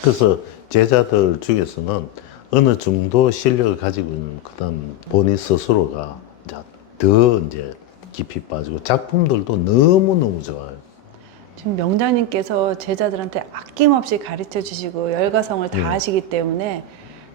그래서 제자들 중에서는 어느 정도 실력을 가지고 있는 그다음 본인 스스로가 이제 더 이제 깊이 빠지고 작품들도 너무너무 좋아요. 지금 명자님께서 제자들한테 아낌없이 가르쳐 주시고 열과성을 다하시기 때문에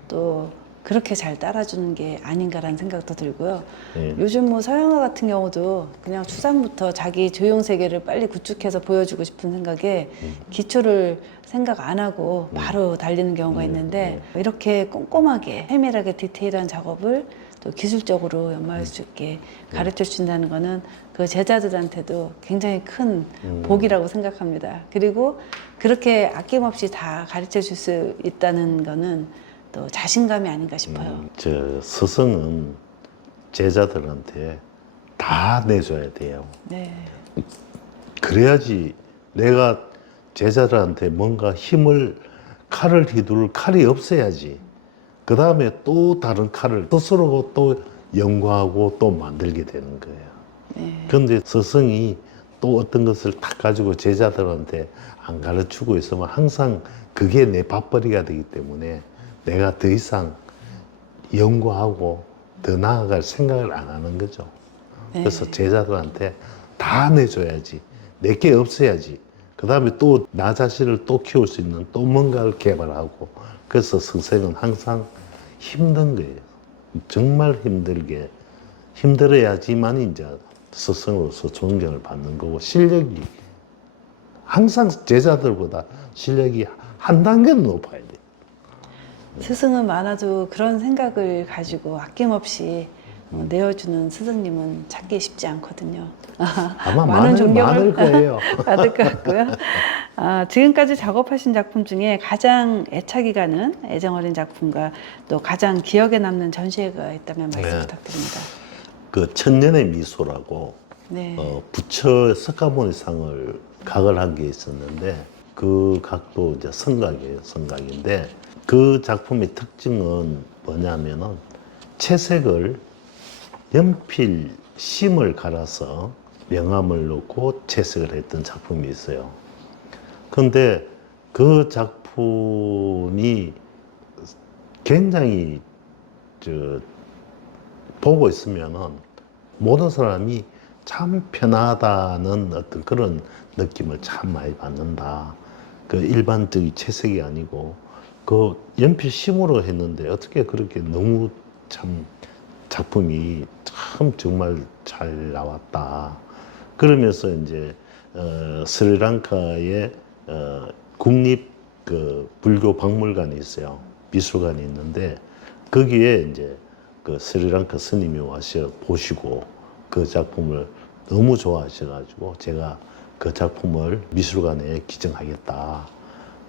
또 그렇게 잘 따라주는 게 아닌가라는 생각도 들고요. 네. 요즘 뭐 서양화 같은 경우도 그냥 초상부터 자기 조형 세계를 빨리 구축해서 보여주고 싶은 생각에 기초를 생각 안 하고 바로 달리는 경우가 있는데 이렇게 꼼꼼하게 세밀하게 디테일한 작업을 또 기술적으로 연마할 수 있게 가르쳐 주신다는 거는 그 제자들한테도 굉장히 큰 복이라고 생각합니다. 그리고 그렇게 아낌없이 다 가르쳐 줄 수 있다는 거는 또 자신감이 아닌가 싶어요. 저 스승은 제자들한테 다 내줘야 돼요. 네. 그래야지 내가 제자들한테 뭔가 칼을 휘둘 칼이 없어야지. 그 다음에 또 다른 칼을 스스로 또 연구하고 또 만들게 되는 거예요. 네. 그런데 스승이 또 어떤 것을 딱 가지고 제자들한테 안 가르치고 있으면 항상 그게 내 밥벌이가 되기 때문에 내가 더 이상 연구하고 더 나아갈 생각을 안 하는 거죠. 네. 그래서 제자들한테 다 내줘야지. 내게 없어야지. 그 다음에 또 나 자신을 또 키울 수 있는 또 뭔가를 개발하고. 그래서 선생은 항상 힘든 거예요. 정말 힘들게. 힘들어야지만 이제 스승으로서 존경을 받는 거고, 실력이 항상 제자들보다 실력이 한 단계는 높아야 돼. 스승은 많아도 그런 생각을 가지고 아낌없이 내어주는 스승님은 찾기 쉽지 않거든요. 아마 많은 존경을 많을 거예요. 받을 것 같고요. 지금까지 작업하신 작품 중에 가장 애착이 가는 애정 어린 작품과 또 가장 기억에 남는 전시회가 있다면 말씀 네. 부탁드립니다. 그 천년의 미소라고 네. 부처 석가모니상을 각을 한 게 있었는데 그 각도 이제 성각이에요. 성각인데 그 작품의 특징은 뭐냐면은 채색을 연필 심을 갈아서 명암을 넣고 채색을 했던 작품이 있어요. 근데 그 작품이 굉장히 보고 있으면은 모든 사람이 참 편하다는 어떤 그런 느낌을 참 많이 받는다. 그 일반적인 채색이 아니고 그 연필 심으로 했는데 어떻게 그렇게 너무 참 작품이 참 정말 잘 나왔다. 그러면서 이제 스리랑카의 국립 그 불교 박물관이 있어요. 미술관이 있는데 거기에 이제 그 스리랑카 스님이 와서 보시고 그 작품을 너무 좋아하셔가지고 제가 그 작품을 미술관에 기증하겠다.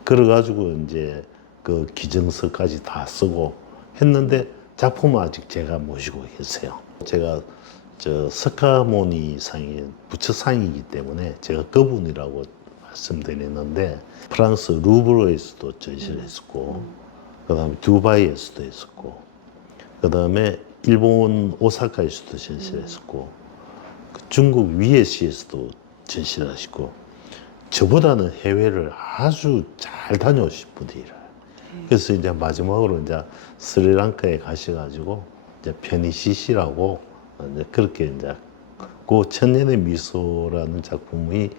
그래가지고 이제 그 기증서까지 다 쓰고 했는데 작품은 아직 제가 모시고 계세요. 제가 저 석가모니 상이 부처상이기 때문에 제가 그분이라고 말씀드리는데 프랑스 루브르에서도 전시를 했었고 그다음에 두바이에서도 했었고 그다음에 일본 오사카에서도 전시를 했었고 중국 위에시에서도 전시를 하시고 저보다는 해외를 아주 잘 다녀오신 분이에요. 그래서 이제 마지막으로 이제 스리랑카에 가셔가지고 이제 편히 쉬시라고 이제 그렇게 이제 그 천년의 미소라는 작품이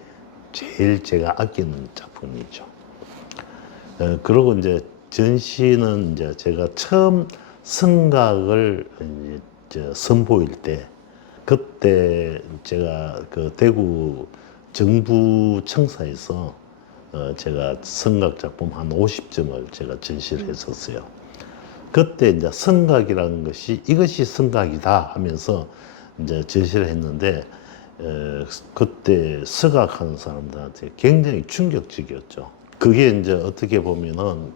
제일 제가 아끼는 작품이죠. 그리고 이제 전시는 이제 제가 처음 성각을 이제 선보일 때 그때 제가 그 대구 정부 청사에서 제가 성각 작품 한 50점을 제가 전시를 했었어요. 그때 이제 성각이라는 것이 이것이 성각이다 하면서 이제 전시를 했는데 그때 서각하는 사람들한테 굉장히 충격적이었죠. 그게 이제 어떻게 보면은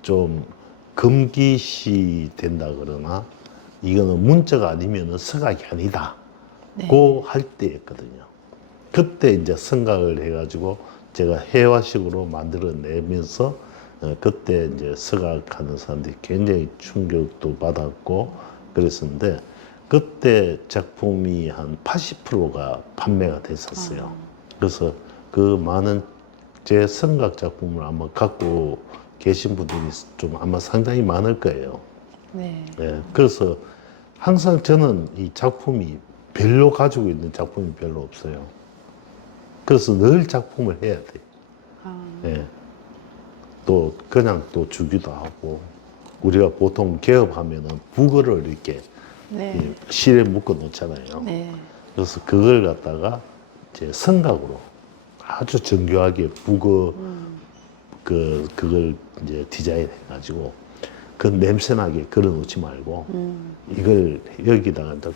좀 금기시 된다 그러나 이거는 문자가 아니면은 서각이 아니다. 고 할 때였거든요. 그때 이제 성각을 해가지고 제가 회화식으로 만들어내면서 그때 이제 서각하는 사람들이 굉장히 충격도 받았고 그랬었는데 그때 작품이 한 80%가 판매가 됐었어요. 그래서 그 많은 제 성각 작품을 아마 갖고 계신 분들이 좀 아마 상당히 많을 거예요. 네. 네, 그래서 항상 저는 이 작품이 별로 가지고 있는 작품이 별로 없어요. 그래서 늘 작품을 해야 돼. 예. 또 그냥 또 주기도 하고 우리가 보통 개업하면은 북어를 이렇게 네. 실에 묶어 놓잖아요. 네. 그래서 그걸 갖다가 이제 성각으로 아주 정교하게 북어 그걸 이제 디자인 해가지고 그 냄새나게 걸어 놓지 말고 이걸 여기다가 이제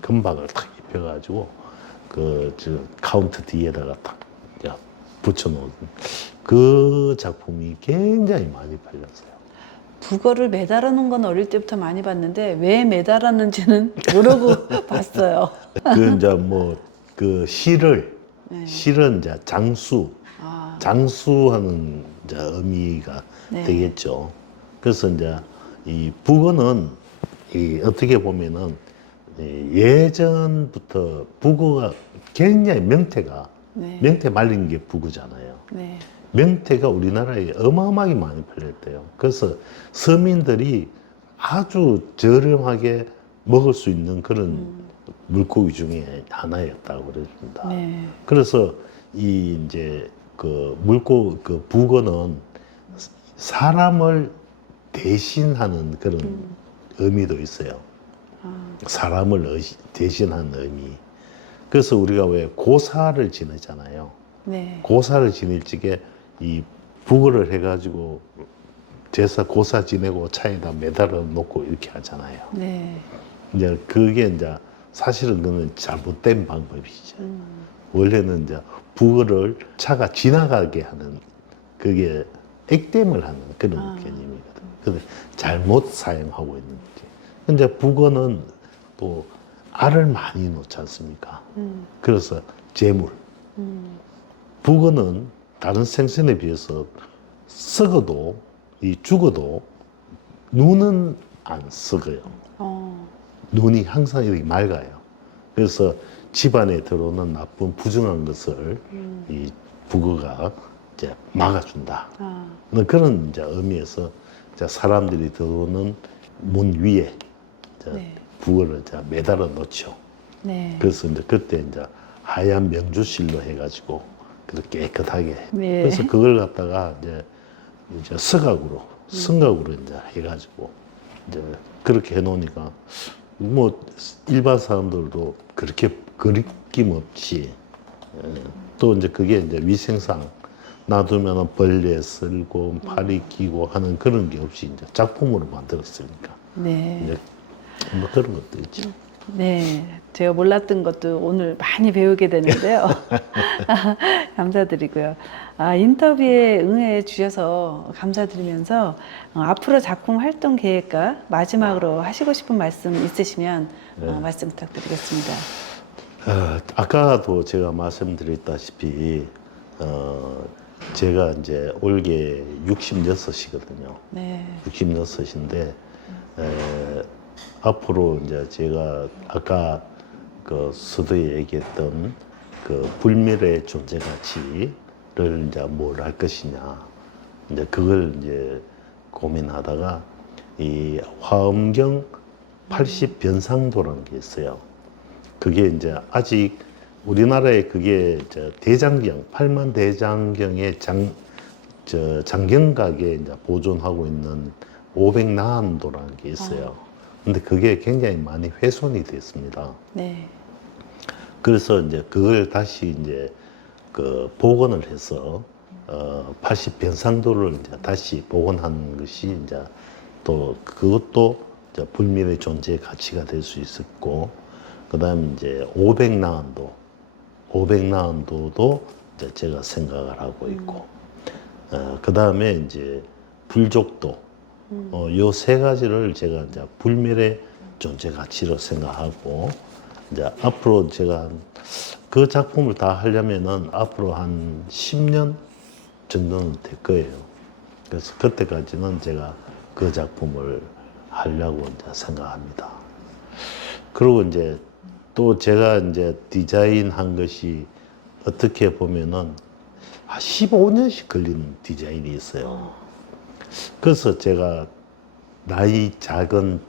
금박을 탁 입혀가지고 저 카운트 뒤에다가 탁 붙여놓은 그 작품이 굉장히 많이 팔렸어요. 북어를 매달아 놓은 건 어릴 때부터 많이 봤는데 왜 매달았는지는 모르고 봤어요. 그 이제 뭐 그 실은 이제 장수하는 이제 의미가 네. 되겠죠. 그래서 이제 이 북어는 어떻게 보면은 예전부터 북어가 굉장히 명태가 네. 명태 말린 게 북어잖아요. 네. 명태가 우리나라에 어마어마하게 많이 팔렸대요. 그래서 서민들이 아주 저렴하게 먹을 수 있는 그런 물고기 중에 하나였다고 그랬습니다. 네. 그래서 이제 그 북어는 사람을 대신하는 그런 의미도 있어요. 사람을 대신하는 의미. 그래서 우리가 왜 고사를 지내잖아요. 네. 고사를 지낼 적에 이 북어를 해가지고 제사 고사 지내고 차에다 매달아 놓고 이렇게 하잖아요. 네. 이제 그게 이제 사실은 그는 잘못된 방법이죠. 원래는 이제 북어를 차가 지나가게 하는 그게 액땜을 하는 그런 개념이거든. 근데 잘못 사용하고 있는 거지. 근데 북어는 또 알을 많이 놓지 않습니까? 그래서 재물. 북어는 다른 생선에 비해서 썩어도 죽어도 눈은 안 썩어요. 눈이 항상 이렇게 맑아요. 그래서 집안에 들어오는 나쁜 부정한 것을 이 북어가 이제 막아준다. 그런 이제 의미에서 이제 사람들이 들어오는 문 위에 이제 네. 북어를 이제 매달아 놓죠. 네. 그래서 이제 그때 이제 하얀 명주실로 해가지고 그렇게 깨끗하게. 네. 그래서 그걸 갖다가 이제 성각으로 이제 해가지고 이제 그렇게 해놓으니까 뭐 일반 사람들도 그렇게 거리낌 없이 또 이제 그게 이제 위생상 놔두면 벌레 쓸고 파리 끼고 하는 그런 게 없이 이제 작품으로 만들었으니까 네. 이제 뭐 그런 것도 있죠. 네, 제가 몰랐던 것도 오늘 많이 배우게 되는데요. 감사드리고요. 인터뷰에 응해 주셔서 감사드리면서 앞으로 작품 활동 계획과 마지막으로 하시고 싶은 말씀 있으시면 말씀 부탁드리겠습니다. 아까도 제가 말씀드렸다시피 제가 이제 올게 66이거든요. 네, 66인데 앞으로 이제 제가 아까 그 서두에 얘기했던 그 불멸의 존재 가치를 이제 뭘 할 것이냐 이제 그걸 이제 고민하다가 이 화엄경 80 변상도라는 게 있어요. 그게 이제 아직 우리나라에 그게 대장경 8만 대장경의 장경각에 이제 보존하고 있는 500나한도라는 게 있어요. 근데 그게 굉장히 많이 훼손이 됐습니다. 네, 그래서 이제 그걸 다시 이제 그 복원을 해서 80 변상도를 이제 다시 복원한 것이 이제 또 그것도 이제 불멸의 존재의 가치가 될 수 있었고, 그다음에 이제 500나한도도 이제 제가 생각을 하고 있고, 그다음에 이제 불족도 요 세 가지를 제가 이제 불멸의 존재 가치로 생각하고 이제 앞으로 제가 그 작품을 다 하려면은 앞으로 한 10년 정도는 될 거예요. 그래서 그때까지는 제가 그 작품을 하려고 이제 생각합니다. 그리고 이제 또 제가 이제 디자인한 것이 어떻게 보면은 15년씩 걸리는 디자인이 있어요. 그래서 제가 나이 작은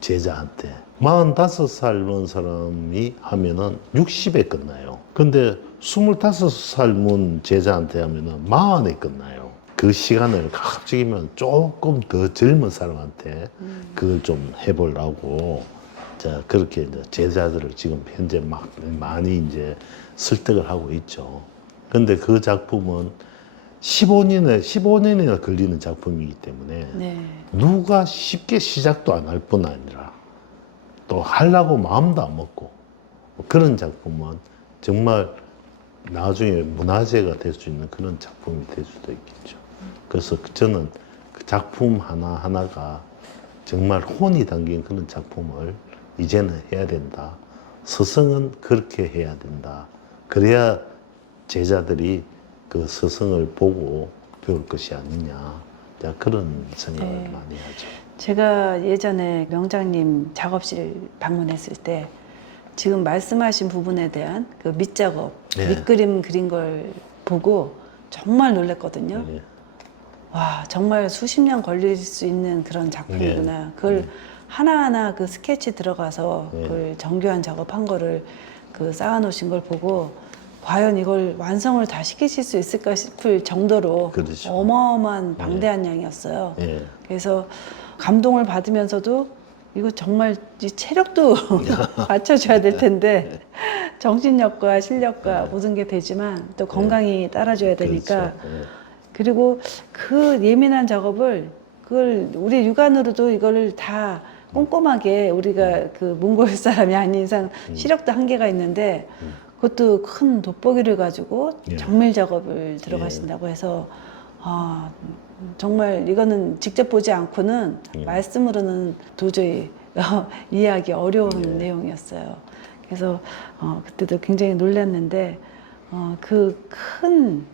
제자한테 45살 문 사람이 하면은 60에 끝나요. 근데 25살 문 제자한테 하면은 40에 끝나요. 그 시간을 가급적이면 조금 더 젊은 사람한테 그걸 좀 해보려고 자 그렇게 이제 제자들을 지금 현재 막 많이 이제 설득을 하고 있죠. 근데 그 작품은 15년이나 걸리는 작품이기 때문에 네, 누가 쉽게 시작도 안 할 뿐 아니라 또 하려고 마음도 안 먹고 그런 작품은 정말 나중에 문화재가 될 수 있는 그런 작품이 될 수도 있겠죠. 그래서 저는 그 작품 하나하나가 정말 혼이 담긴 그런 작품을 이제는 해야 된다. 스승은 그렇게 해야 된다. 그래야 제자들이 그 스승을 보고 배울 것이 아니냐. 그런 생각을 네. 많이 하죠. 제가 예전에 명장님 작업실 방문했을 때 지금 말씀하신 부분에 대한 그 밑작업, 네. 밑그림 그린 걸 보고 정말 놀랐거든요. 네. 와, 정말 수십 년 걸릴 수 있는 그런 작품이구나. 그걸 하나하나 그 스케치 들어가서 그걸 정교한 작업한 거를 그 쌓아놓으신 걸 보고 과연 이걸 완성을 다 시키실 수 있을까 싶을 정도로 그렇죠. 어마어마한 방대한 양이었어요. 예. 그래서 감동을 받으면서도 이거 정말 이 체력도 받쳐줘야 될 텐데 정신력과 실력과 모든 게 되지만 또 건강이 따라줘야 되니까 그렇죠. 예. 그리고 그 예민한 작업을 그걸 우리 육안으로도 이거를 다 꼼꼼하게 우리가 그 몽골 사람이 아닌 이상 시력도 한계가 있는데 그것도 큰 돋보기를 가지고 예. 정밀 작업을 들어가신다고 해서 아, 정말 이거는 직접 보지 않고는 말씀으로는 도저히 이해하기 어려운 내용이었어요. 그래서 그때도 굉장히 놀랐는데 그 큰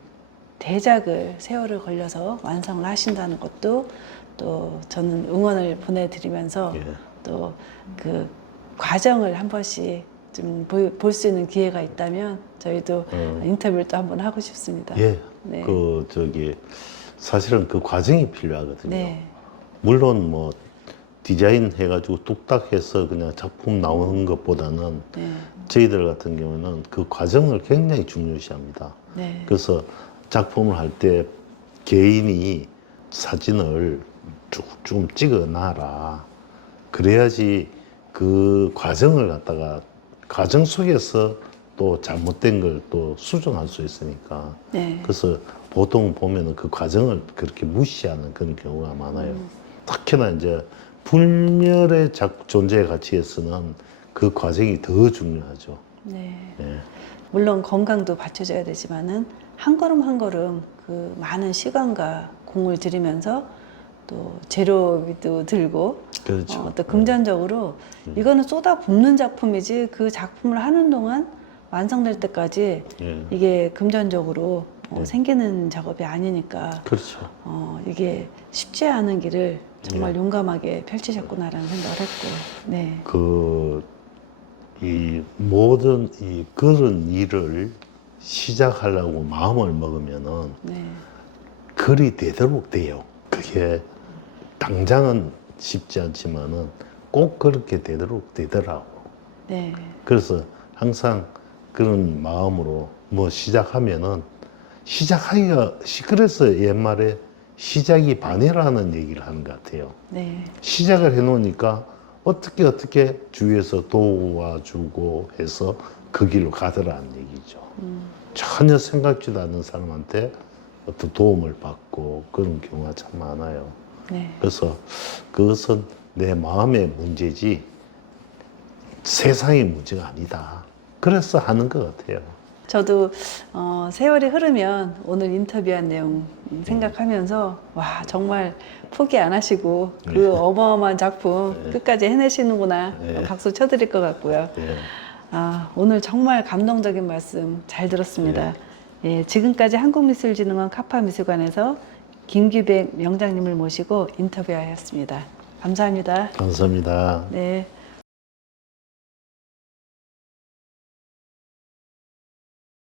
대작을 세월을 걸려서 완성을 하신다는 것도 또 저는 응원을 보내드리면서 예. 또 그 과정을 한 번씩 좀 볼 수 있는 기회가 있다면 저희도 인터뷰를 또 한번 하고 싶습니다. 예. 네. 그 저기 사실은 그 과정이 필요하거든요. 네. 물론 뭐 디자인 해가지고 뚝딱 해서 그냥 작품 나오는 것보다는 네. 저희들 같은 경우는 그 과정을 굉장히 중요시합니다. 네. 그래서 작품을 할 때 개인이 사진을 쭉 찍어 놔라. 그래야지 그 과정을 갖다가 과정 속에서 또 잘못된 걸 또 수정할 수 있으니까. 네. 그래서 보통 보면은 그 과정을 그렇게 무시하는 그런 경우가 많아요. 특히나 이제 불멸의 존재 가치에서는 그 과정이 더 중요하죠. 네. 예. 물론 건강도 받쳐줘야 되지만은 한 걸음 한 걸음 그 많은 시간과 공을 들이면서 또 재료비도 들고 그렇죠. 또 금전적으로 이거는 쏟아 붓는 작품이지 그 작품을 하는 동안 완성될 때까지 예. 이게 금전적으로 네. 생기는 작업이 아니니까 그렇죠. 이게 쉽지 않은 길을 정말 예. 용감하게 펼치셨구나라는 생각을 했고 네. 이 모든 이 그런 일을 시작하려고 마음을 먹으면은 네. 글이 되도록 돼요. 그게 당장은 쉽지 않지만은 꼭 그렇게 되도록 되더라고. 네. 그래서 항상 그런 마음으로 뭐 시작하면은 시작하기가 그래서 옛말에 시작이 반이라는 얘기를 하는 것 같아요. 네. 시작을 해놓으니까 어떻게 주위에서 도와주고 해서 그 길로 가더라는 얘기죠. 전혀 생각지도 않는 사람한테 어떤 도움을 받고 그런 경우가 참 많아요. 네. 그래서 그것은 내 마음의 문제지 세상의 문제가 아니다. 그래서 하는 것 같아요. 저도 세월이 흐르면 오늘 인터뷰한 내용 생각하면서 와 정말 포기 안 하시고 그 어마어마한 작품 끝까지 해내시는구나 네. 박수 쳐드릴 것 같고요. 예. 오늘 정말 감동적인 말씀 잘 들었습니다. 예, 지금까지 한국미술진흥원 카파미술관에서 김규백 명장님을 모시고 인터뷰하였습니다. 감사합니다. 감사합니다. 네.